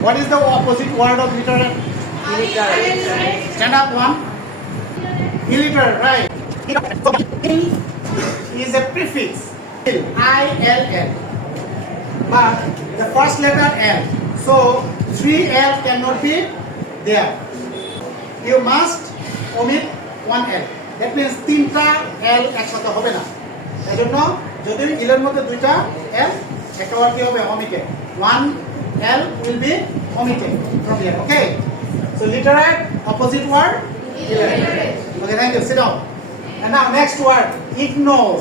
What is the opposite word of literate? Illiterate. Stand up one. Illiterate, right? Ill is a prefix. I-L-L. But the first letter L. So 3L cannot be there. You must omit 1L. That means 3টা L একসাথে হবে না। এজন্য যদি ইলের মধ্যে 2টা L একটা word কি হবে omitted. 1L will be omitted from here. Okay? So literate opposite word illiterate. Okay, thank you. Sit down. And now next word ignore.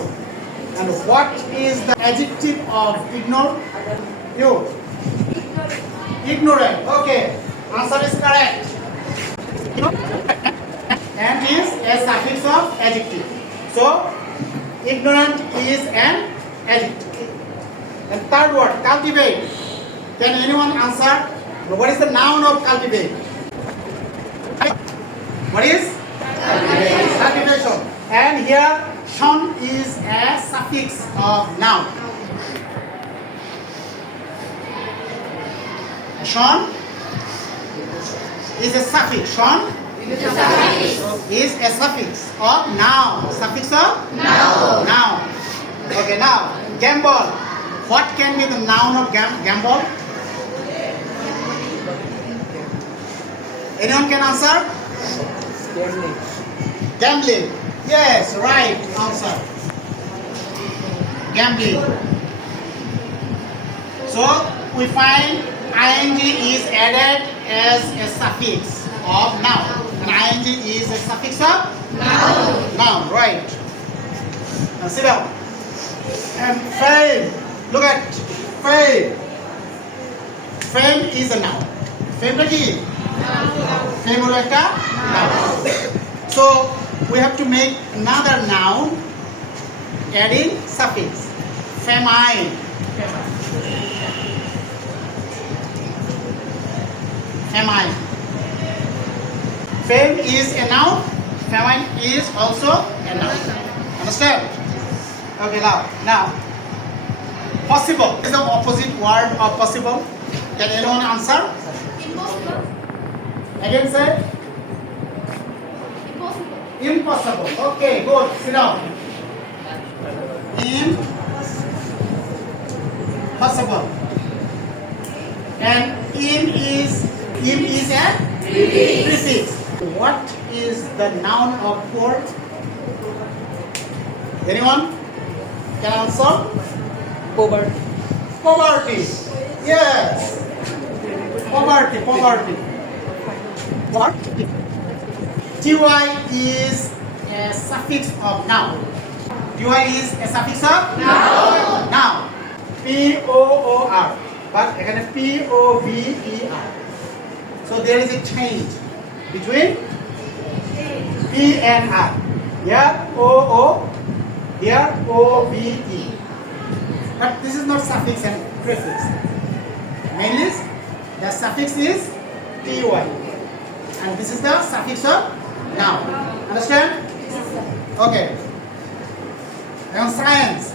And what is the adjective of ignore? You. Ignorant. Okay. Answer is correct. And is a suffix of adjective. So ignorant is an adjective. And third word cultivate. Can anyone answer? What is the noun of cultivate? What is? Cultivation. And here shun is a suffix of noun. Shun is a suffix. Shun is a suffix of noun. Suffix of Noun. Noun. Okay, now gamble. What can be the noun of gamble? Anyone can answer? Gambling. Yes, right answer. Gambling. So we find ing is added as a suffix of noun. And ing is a suffix of Noun. noun, right? Now sit down. And fame. Look at fame. Fame is a noun. Fame কি? Fame হলো একটা noun. So we have to make another noun adding suffix. Famine. Famine. Fame is a noun. Famine is also a noun. Understand? Okay, now. Possible is the opposite word of possible. Can anyone answer? Impossible. Again, say Impossible. impossible. Okay, good. Sit down. Impossible. And im is a prefix. What is the noun of poor? Anyone can answer? Poverty. Yes. Poverty. What? Ty is a suffix of noun. Ty is a suffix of noun. P-O-O-R. But এখানে P-O-V-E-R. So there is a change between P and R. Here O-O, here O-V-E. But this is not suffix and prefix. Mainly, the suffix is ty, and this is the suffix of noun. Understand? Okay. Now science.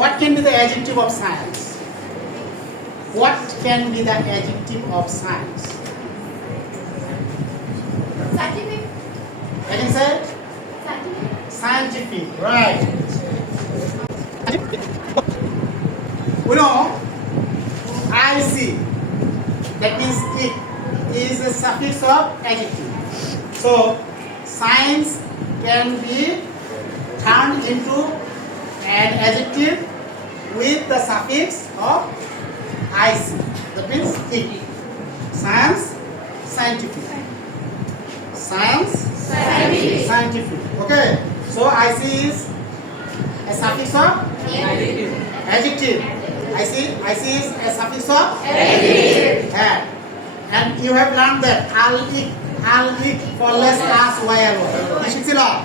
What can be the adjective of science? What can be the adjective of science? Scientific. I can say Scientific. scientific. Right. We know IC, that means it is a suffix of adjective. So science can be turned into an adjective with the suffix of IC. That means it. Science, scientific. Science, scientific. Okay. So IC is a suffix of adjective. IC is a suffix of Adjective. And you have learned that al ik for less as y l. কি শিখছিল? al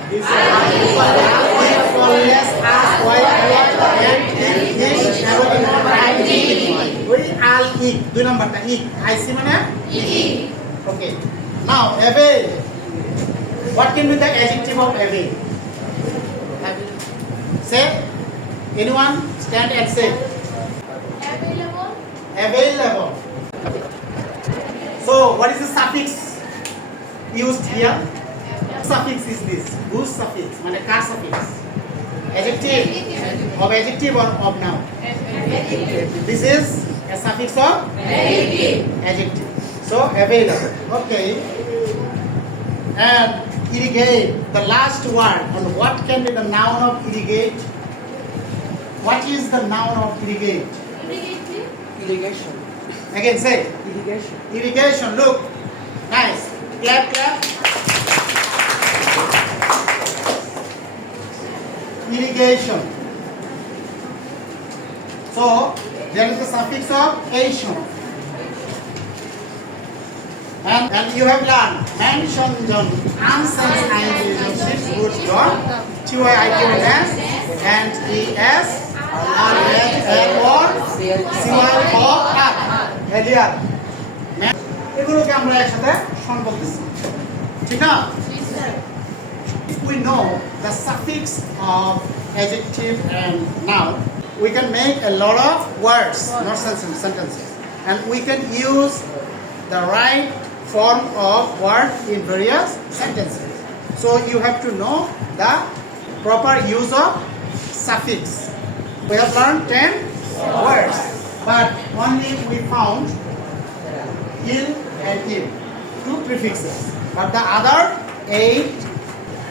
ik for less as y l and this ওই al ik দুই নাম্বারটা ik IC মানে okay. Now avail. What can be the adjective of avail? Say. Anyone stand and say? Available. Available. So what is the suffix used here? Suffix is this. Whose suffix? মানে কার suffix? Adjective. Of adjective or of noun? This is a suffix of adjective. So available. Okay. And irrigate, the last word. And what can be the noun of irrigate? What is the noun of irrigate? Irrigation. Again say. Irrigation. Irrigation. Look. Nice. Clap, clap. Irrigation. So there is the suffix of ation. And you have learned mention John, unsensitization, goods done, TYIQNS, and ES, or CY or R. Earlier. এগুলোকে আমরা একসাথে শোন বলতেছি ঠিক না if we know the suffix of adjective and noun we can make a lot of words not sentences and we can use the right form of word in various sentences so you have to know the proper use of suffix we have learned 10 words but only we found il and il, two prefixes. But the other 8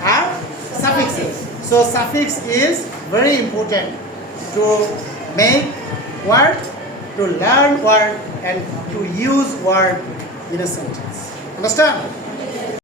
are suffixes. So suffix is very important to make word, to learn word, and to use word in a sentence. Understand?